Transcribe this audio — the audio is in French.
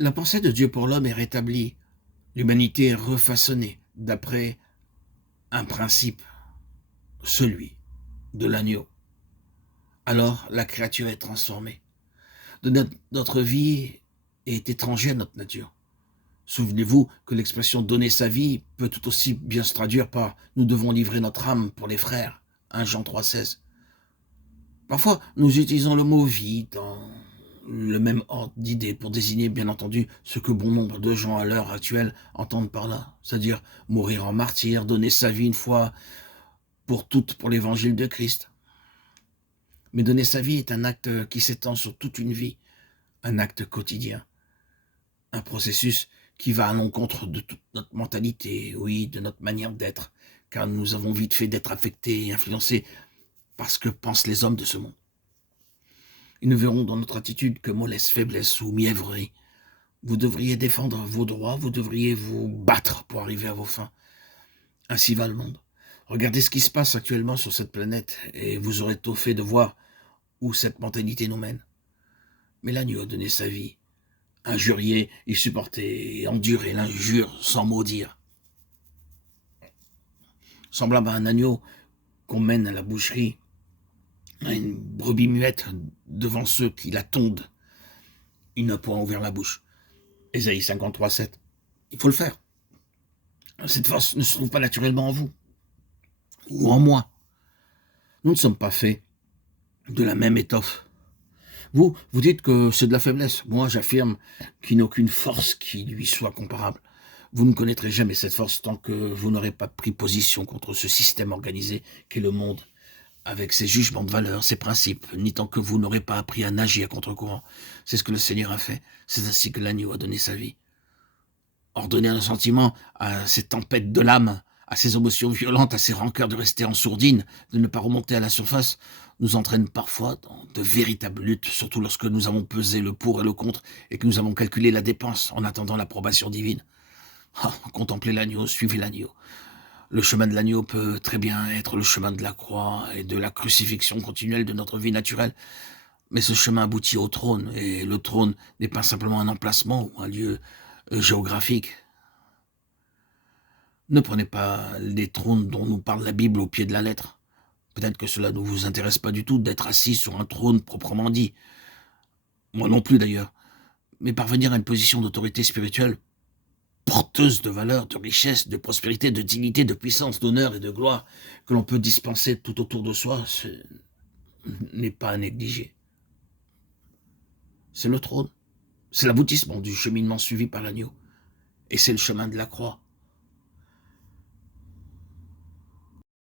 La pensée de Dieu pour l'homme est rétablie, l'humanité est refaçonnée d'après un principe, celui de l'agneau. Alors la créature est transformée. Notre vie est étrangère à notre nature. Souvenez-vous que l'expression donner sa vie peut tout aussi bien se traduire par nous devons livrer notre âme pour les frères. 1 Jean 3,16. Parfois, nous utilisons le mot vie dans le même ordre d'idées pour désigner, bien entendu, ce que bon nombre de gens à l'heure actuelle entendent par là, c'est-à-dire mourir en martyr, donner sa vie une fois pour toutes pour l'évangile de Christ. Mais donner sa vie est un acte qui s'étend sur toute une vie, un acte quotidien, un processus qui va à l'encontre de toute notre mentalité, oui, de notre manière d'être, car nous avons vite fait d'être affectés et influencés par ce que pensent les hommes de ce monde. Ils ne verront dans notre attitude que mollesse, faiblesse ou mièvrerie. Vous devriez défendre vos droits, vous devriez vous battre pour arriver à vos fins. Ainsi va le monde. Regardez ce qui se passe actuellement sur cette planète et vous aurez tôt fait de voir où cette mentalité nous mène. Mais l'agneau a donné sa vie. Injurier, il supportait et endurait l'injure sans maudire. Semblable à un agneau qu'on mène à la boucherie, à une brebis muette devant ceux qui la tondent. Il n'a point ouvert la bouche. Ésaïe 53,7. Il faut le faire. Cette force ne se trouve pas naturellement en vous ou en moi. Nous ne sommes pas faits de la même étoffe. Vous dites que c'est de la faiblesse. Moi, j'affirme qu'il n'y a aucune force qui lui soit comparable. Vous ne connaîtrez jamais cette force tant que vous n'aurez pas pris position contre ce système organisé qu'est le monde, avec ses jugements de valeur, ses principes, ni tant que vous n'aurez pas appris à nager à contre-courant. C'est ce que le Seigneur a fait. C'est ainsi que l'agneau a donné sa vie. Ordonner à nos sentiments, à ces tempêtes de l'âme, à ces émotions violentes, à ces rancœurs de rester en sourdine, de ne pas remonter à la surface, nous entraîne parfois dans de véritables luttes, surtout lorsque nous avons pesé le pour et le contre et que nous avons calculé la dépense en attendant l'approbation divine. Contemplez l'agneau, suivez l'agneau. Le chemin de l'agneau peut très bien être le chemin de la croix et de la crucifixion continuelle de notre vie naturelle, mais ce chemin aboutit au trône, et le trône n'est pas simplement un emplacement ou un lieu géographique. Ne prenez pas les trônes dont nous parle la Bible au pied de la lettre. Peut-être que cela ne vous intéresse pas du tout d'être assis sur un trône proprement dit. Moi non plus d'ailleurs. Mais parvenir à une position d'autorité spirituelle, porteuse de valeur, de richesse, de prospérité, de dignité, de puissance, d'honneur et de gloire, que l'on peut dispenser tout autour de soi, ce n'est pas à négliger. C'est le trône. C'est l'aboutissement du cheminement suivi par l'agneau. Et c'est le chemin de la croix.